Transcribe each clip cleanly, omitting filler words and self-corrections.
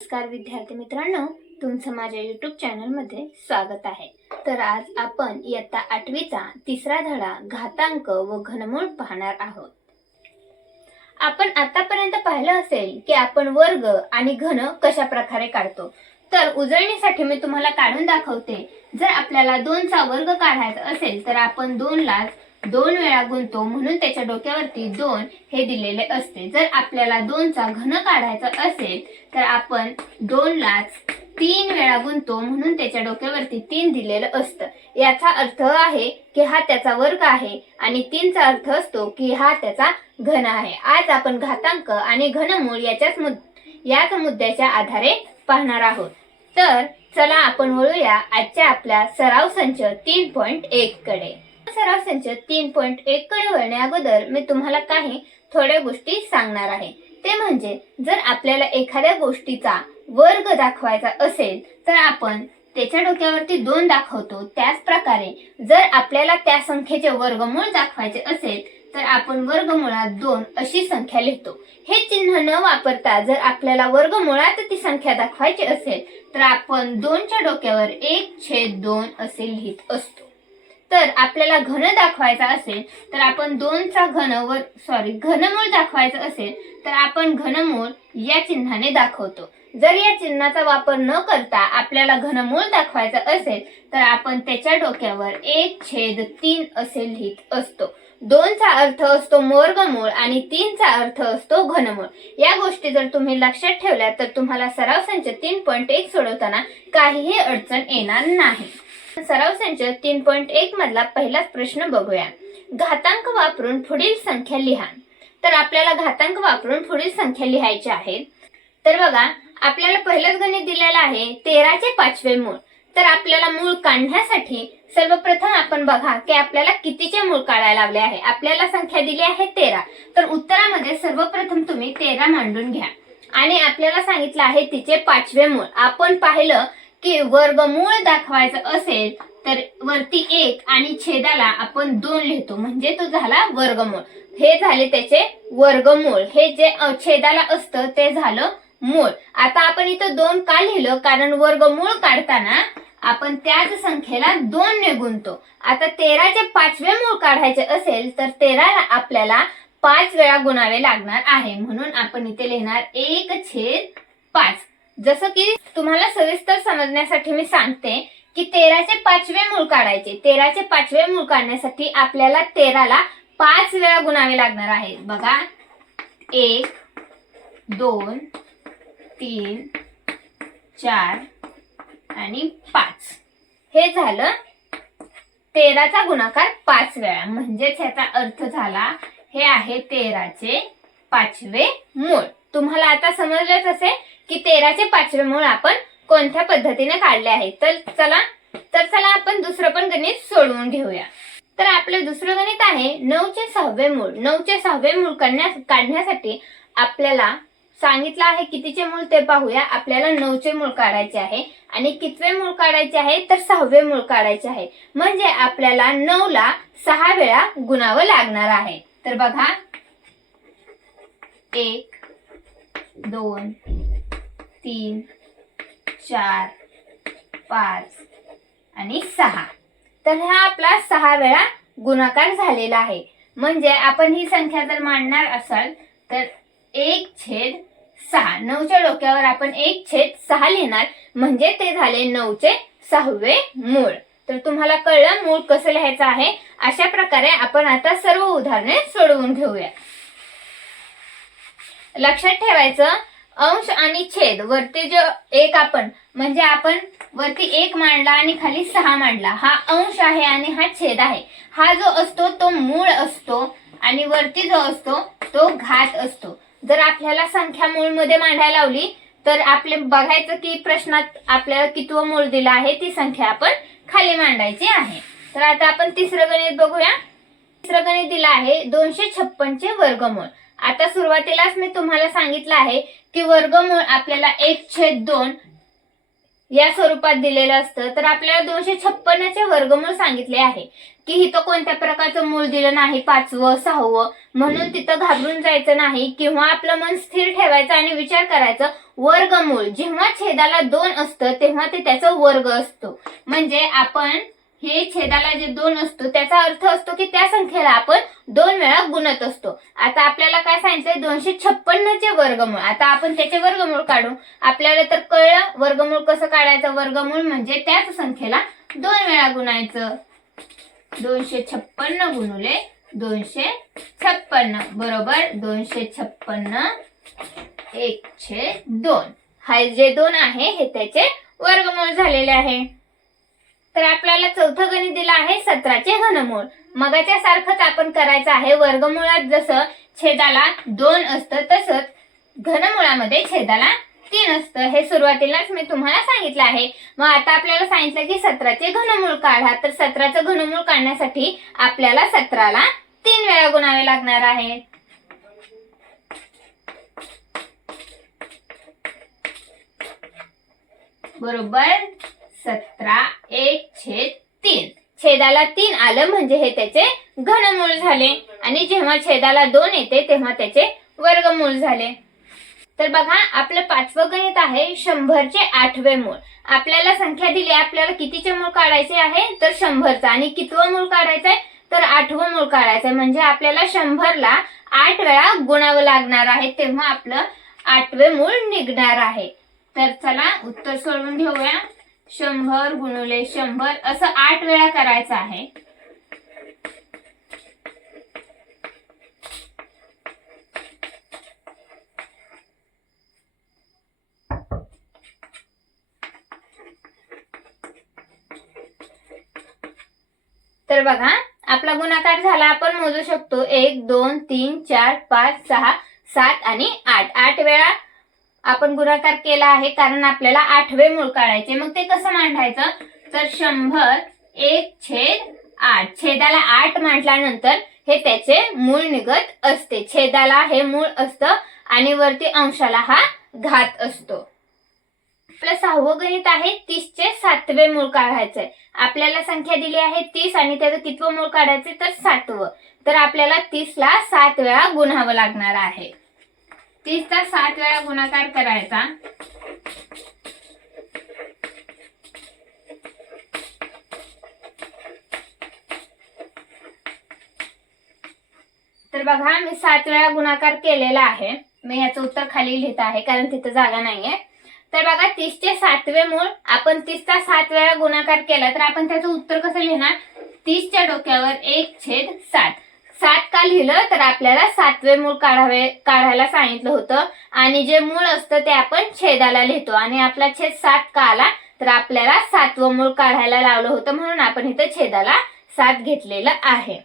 नमस्कार विद्यार्थी मित्रांनो, तुमचं माझ्या YouTube चॅनलमध्ये स्वागत आहे। तर आज आपण इयत्ता 8वीचा तिसरा धडा घातांक व घनमूळ पाहणार आहोत। आपण आतापर्यंत पाहिलं असेल की आपण वर्ग आणि घन कशा प्रकारे काढतो। तर उजळणीसाठी मी तुम्हाला काढून दाखवते। जर आपल्याला 2 चा वर्ग काढायचा असेल तर आपण 2 ला 2 वेळा गुणतो, म्हणून त्याच्या डोक्यावरती 2 हे दिलेले असते। जर आपल्याला 2 चा घन काढायचा असेल तर आपण 2 ला 3 वेळा गुणतो, म्हणून त्याच्या डोक्यावरती 3 दिलेलं असतं। याचा अर्थ आहे की हा त्याचा वर्ग आहे आणि 3 चा अर्थ असतो की हा त्याचा घन आहे। आज आपण घातांक आणि घनमूळ याच मुद्द्याच्या आधारे पाहणार आहोत। तर चला आपण वळूया आजच्या आपल्या सराव संच 3.1 कडे। सराव संच 3.1 कडे वळण्या अगोदर मी तुम्हाला काही थोड्या गोष्टी सांगणार आहे। ते म्हणजे जर आपल्याला एखाद्या गोष्टीचा वर्ग दाखवायचा असेल तर आपण त्याच्या डोक्यावरती 2 दाखवतो। त्याच प्रकारे जर आपल्याला त्या संख्येचे वर्गमूळ दाखवायचे असेल तर आपण वर्गमुळात 2 अशी संख्या लिहितो। हे चिन्ह न वापरता जर आपल्याला वर्गमुळात ती संख्या दाखवायची असेल तर आपण 2 च्या डोक्यावर 1/2 असे लिहित असतो। तर आपल्याला घन दाखवायचा असेल तर आपण 2 चा घनमूळ दाखवायचं असेल तर आपण घनमूळ या चिन्हाने दाखवतो। जर या चिन्हाचा वापर न करता आपल्याला घनमूळ दाखवायचं असेल तर आपण त्याच्या डोक्यावर 1/3 असे लिहित असतो। 2 चा अर्थ असतो वर्गमूळ आणि 3 चा अर्थ असतो घनमूळ। या गोष्टी जर तुम्ही लक्षात ठेवल्या तर तुम्हाला सराव संच 3.1 सोडवताना काहीही अडचण येणार नाही। सराव संच 3.1 मधला पहिलाच प्रश्न बघूया। घातांक वापरून पुढील संख्या लिहा। तर आपल्याला घातांक वापरून पुढील संख्या लिहायची आहे। तर बघा, आपल्याला पहिलंच गणित दिलेलं आहे 13 चे 5वे मूळ। तर आपल्याला मूळ काढण्यासाठी सर्वप्रथम आपण बघा की आपल्याला कितीचे मूळ काढायला लावले आहे। आपल्याला संख्या दिली आहे 13। तर उत्तरामध्ये सर्वप्रथम तुम्ही 13 मांडून घ्या आणि आपल्याला सांगितलं आहे तिचे 5वे मूळ। आपण पाहिलं की वर्गमूळ दाखवायचं असेल तर वरती 1 आणि छेदाला आपण 2 लिहितो, म्हणजे तो झाला वर्गमूळ। हे झाले त्याचे वर्गमूळ। हे जे छेदाला असतं ते झालं मूळ। आता आपण इथं 2 का लिहिलं, कारण वर्गमूळ काढताना आपण त्याच संख्येला 2 ने गुणतो। आता 13 चे 5वे मूळ काढायचे असेल तर 13 ला आपल्याला 5 वेळा गुणावे लागणार आहे, म्हणून आपण इथे लिहिणार 1/5। जसं की तुम्हाला सविस्तर समजण्यासाठी मी सांगते की 13 चे 5वे मूळ काढायचे। 13 चे 5वे मूळ काढण्यासाठी आपल्याला 13 ला 5 वेळा गुणावे लागणार आहे। बघा, 1 2 3 4 आणि 5 हे झालं 13 चा गुणाकार 5 वेळा, म्हणजेच याचा अर्थ झाला हे आहे 13 चे 5वे मूळ। तुम्हाला आता समजलंच असेल की 13 चे 5वे मूळ आपण कोणत्या पद्धतीने काढले आहे। तर चला आपण दुसरं पण गणित सोडवून घेऊया। तर आपलं दुसरं गणित आहे 9 चे 6वे मूळ। 9 चे 6वे मूळ काढण्यासाठी आपल्याला सांगितलं आहे कितीचे मूळ ते पाहूया। आपल्याला 9 चे मूळ काढायचे आहे आणि कितवे मूळ काढायचे आहे तर 6वे मूळ काढायचे आहे, म्हणजे आपल्याला 9 ला 6 वेळा गुणावं लागणार आहे। तर बघा, 1 2 3 4 5 आणि 6। तर हा आपला 6 वेळा गुणाकार झालेला आहे। म्हणजे आपण ही संख्या जर मांडणार असाल तर 1/6। 9 च्या डोक्यावर आपण 1/6 लिहिणार, म्हणजे ते झाले 9 चे 6वे मूळ। तर तुम्हाला कळलं मूळ कसं लिहायचं आहे। अशा प्रकारे आपण आता सर्व उदाहरणे सोडवून घेऊया। लक्षात ठेवायचं, अंश आणि छेद वरती जो 1 आपण वरती 1 मांडला आणि खाली 6 मांडला, हा अंश आहे आणि हा छेद आहे। हा जो असतो तो मूळ असतो आणि वरती जो असतो तो घात असतो। जर आपल्याला संख्या मूळ मध्ये मांडायला लावली तर आपले बघायचं की प्रश्नात आपल्याला कितवं मूळ दिलं आहे ती संख्या आपण खाली मांडायची आहे। तर आता आपण तिसरं गणित बघूया। तिसरं गणित दिलं आहे 256 चे वर्गमूळ। आता सुरुवातीलाच मी तुम्हाला सांगितलं आहे की वर्गमूळ आपल्याला 1/2 या स्वरूपात दिलेलं असतं। तर आपल्याला 256 चे वर्गमूळ सांगितले आहे। की इथं कोणत्या प्रकारचं मूळ दिलं नाही, 5वं 6वं, म्हणून तिथं घाबरून जायचं नाही किंवा आपलं मन स्थिर ठेवायचं आणि विचार करायचं वर्गमूळ जेव्हा छेदाला 2 असतं तेव्हा ते त्याचं वर्ग असतो. म्हणजे आपण हे छेदाला जे 2 असतो त्याचा अर्थ असतो की त्या संख्येला आपण 2 वेळा गुणत असतो. आता आपल्याला काय सांगितलंय 256 चे वर्गमूळ. आता आपण त्याचे वर्गमूळ काढू. आपल्याला तर कळलं वर्गमूळ कसं काढायचं. वर्गमूळ म्हणजे त्याच संख्येला 2 वेळा गुणायचं. 256 गुणुले 256 बरोबर 256 1/2. हा जे 2 आहे हे त्याचे वर्गमूळ झालेले आहे. तर आपल्याला चौथं गणित दिलं आहे 17चे घनमूळ. मगाच्या सारखंच आपण करायचं आहे. वर्गमुळात जसं छेदाला 2 असतं तसंच घनमुळामध्ये छेदाला 3 असतं. हे सुरुवातीलाच मी तुम्हाला सांगितलं आहे. मग आता आपल्याला सांगितलं की 17चे घनमूळ काढा. तर 17चं घनमूळ काढण्यासाठी आपल्याला 17ला 3 वेळा गुणावे लागणार आहे. बरोबर 17 1/3. छेदाला 3 आलं म्हणजे हे त्याचे घनमूळ झाले आणि जेव्हा छेदाला 2 येते तेव्हा त्याचे वर्गमूळ झाले. तर बघा आपलं 5वं गणित आहे 100चे 8वे मूळ. आपल्याला संख्या दिली, आपल्याला कितीचे मूळ काढायचे आहे तर 100चं. आणि कितवं मूळ काढायचंय तर 8वं मूळ काढायचंय. म्हणजे आपल्याला 100ला 8 वेळा गुणावं लागणार आहे तेव्हा आपलं 8वे मूळ निघणार आहे. तर चला उत्तर सोडवून घेऊया. 100 गुणुले 100 असं 8 वेळा करायचं आहे. तर बघा आपला गुणाकार झाला. आपण मोजू शकतो 1 2 3 4 5 6 7 आणि 8. 8 वेळा आपण गुणाकार केला आहे कारण आपल्याला 8वे मूळ काढायचे. मग ते कसं मांडायचं तर 100 1/8. छेदाला 8 म्हटल्यानंतर हे त्याचे मूळ निघत असते. छेदाला हे मूळ असतं आणि वरती अंशाला हा घात असतो. आपलं 6वं गणित आहे 30चे 7वे मूळ काढायचंय. आपल्याला संख्या दिली आहे 30 आणि त्याचं कितवं मूळ काढायचंय तर 7वं. तर आपल्याला 30ला 7 वेळा गुणावं लागणार आहे. 30चा 7 वेळा गुणाकार करायचा. तर बघा मी 7 वेळा गुणाकार केलेला आहे. मी याचं उत्तर खाली लिहित आहे कारण तिथं जागा नाहीये. तर बघा 30चे 7वे मूळ आपण 30चा 7 वेळा गुणाकार केला तर आपण त्याचं उत्तर कसं लिहिणार 30च्या डोक्यावर 1/7. 7 का लिहिलं तर आपल्याला 7वे मूळ काढायला सांगितलं होतं आणि जे मूळ असतं ते आपण छेदाला लिहितो आणि आपला छेद 7 का आला तर आपल्याला 7वं मूळ काढायला लावलं होतं म्हणून आपण इथं छेदाला 7 घेतलेलं आहे.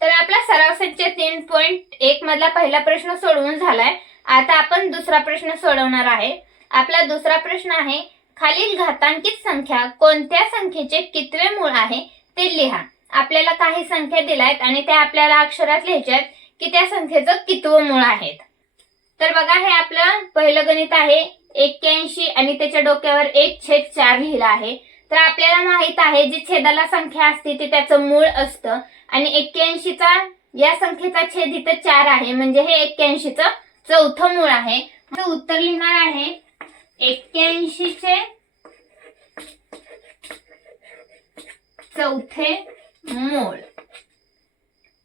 तर आपला सराव संच 3.1 मधला पहिला प्रश्न सोडवून झालाय. आता आपण दुसरा प्रश्न सोडवणार आहे. आपला दुसरा प्रश्न आहे खालील घातांकित संख्या कोणत्या संख्येचे कितवे मूळ आहे ते लिहा. आपल्याला काही संख्या दिल्यात आणि त्या आपल्याला अक्षरात लिहायच्यात की त्या संख्येचं कितवं मूळ आहे. तर बघा हे आपलं पहिलं गणित आहे 81 आणि त्याच्या डोक्यावर 1/4 लिहिलं आहे. तर आपल्याला माहित आहे जी छेदाला संख्या असते ते त्याचं मूळ असतं आणि 81चा या संख्येचा छेद इथं 4 आहे म्हणजे हे 81चं चौथं मूळ आहे. उत्तर लिहिणार आहे 81चे चौथे मूळ.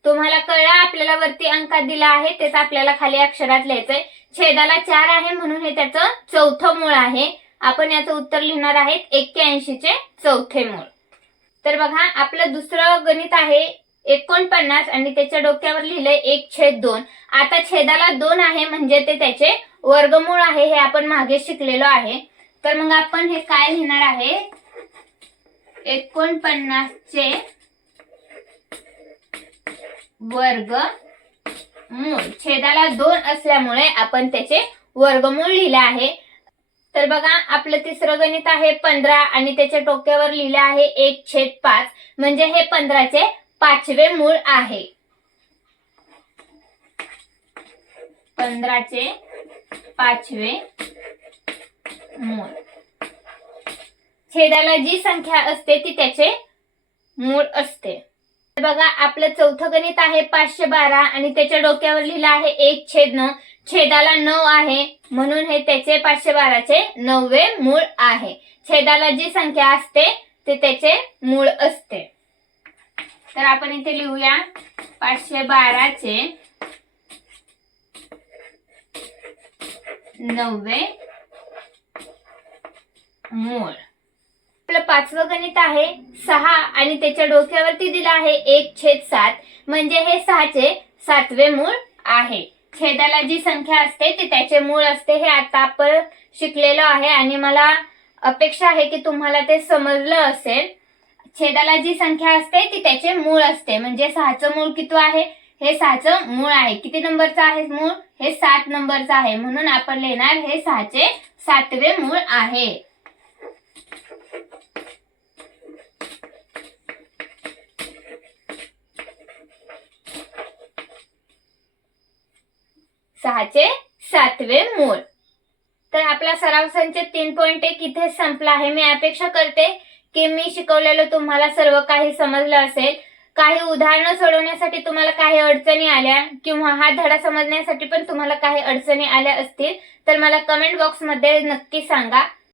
तुम्हाला कळलं आपल्याला वरती अंकात दिला आहे तेच आपल्याला खाली अक्षरात लिहायचंय. छेदाला 4 आहे म्हणून हे त्याचं चौथं मूळ आहे. आपण याचं उत्तर लिहिणार आहे 81चे चौथे मूळ. तर बघा आपलं दुसरं गणित आहे 49 आणि त्याच्या डोक्यावर लिहिलंय 1/2. आता छेदाला 2 आहे म्हणजे ते त्याचे वर्गमूळ आहे हे आपण मागे शिकलेलो आहे. तर मग आपण हे काय लिहिणार आहे 49चे वर्गमूळ. छेदाला 2 असल्यामुळे आपण त्याचे वर्गमूळ लिहिले आहे. तर बघा आपलं तिसरं गणित आहे 15 आणि त्याच्या डोक्यावर लिहिले आहे 1/5 म्हणजे हे 15चे 5वे मूळ आहे. 15चे 5वे मूळ. छेदाला जी संख्या असते ती त्याचे मूळ असते. बघा, आपलं चौथं गणित आहे 512 आणि त्याच्या डोक्यावर लिहिलं आहे 1/9. छेदाला 9 आहे म्हणून हे त्याचे 512चे 9वे मूळ आहे. छेदाला जी संख्या असते ते त्याचे मूळ असते. तर आपण इथे लिहूया 512चे 9वे मूळ. आपलं पाचवं गणित आहे 6 आणि त्याच्या डोक्यावरती दिलं आहे 1/7 म्हणजे हे 6चे 7वे मूळ आहे. छेदाला जी संख्या असते ती त्याचे मूळ असते. हे आता आपण शिकलेलो आहे आणि मला अपेक्षा आहे की तुम्हाला ते समजलं असेल. छेदाला जी संख्या असते ती त्याचे मूळ असते म्हणजे 6चं मूळ किती आहे? हे 6चं मूळ आहे. किती नंबरचं आहे मूळ? हे 7 नंबरचं आहे म्हणून आपण लिहिणार हे 6चे 7वे मूळ आहे. सहाचे 7वे मूळ. तर आपला सराव संच 3.1 इथे संपला आहे. मी अपेक्षा करते की मी शिकवलेलं तुम्हाला सर्व काही समजलं असेल. काही उदाहरणं सोडवण्यासाठी तुम्हाला काही अडचणी आल्या किंवा हा धडा समजण्यासाठी पण तुम्हाला काही अडचणी आल्या असतील तर मला कमेंट बॉक्समध्ये नक्की सांगा.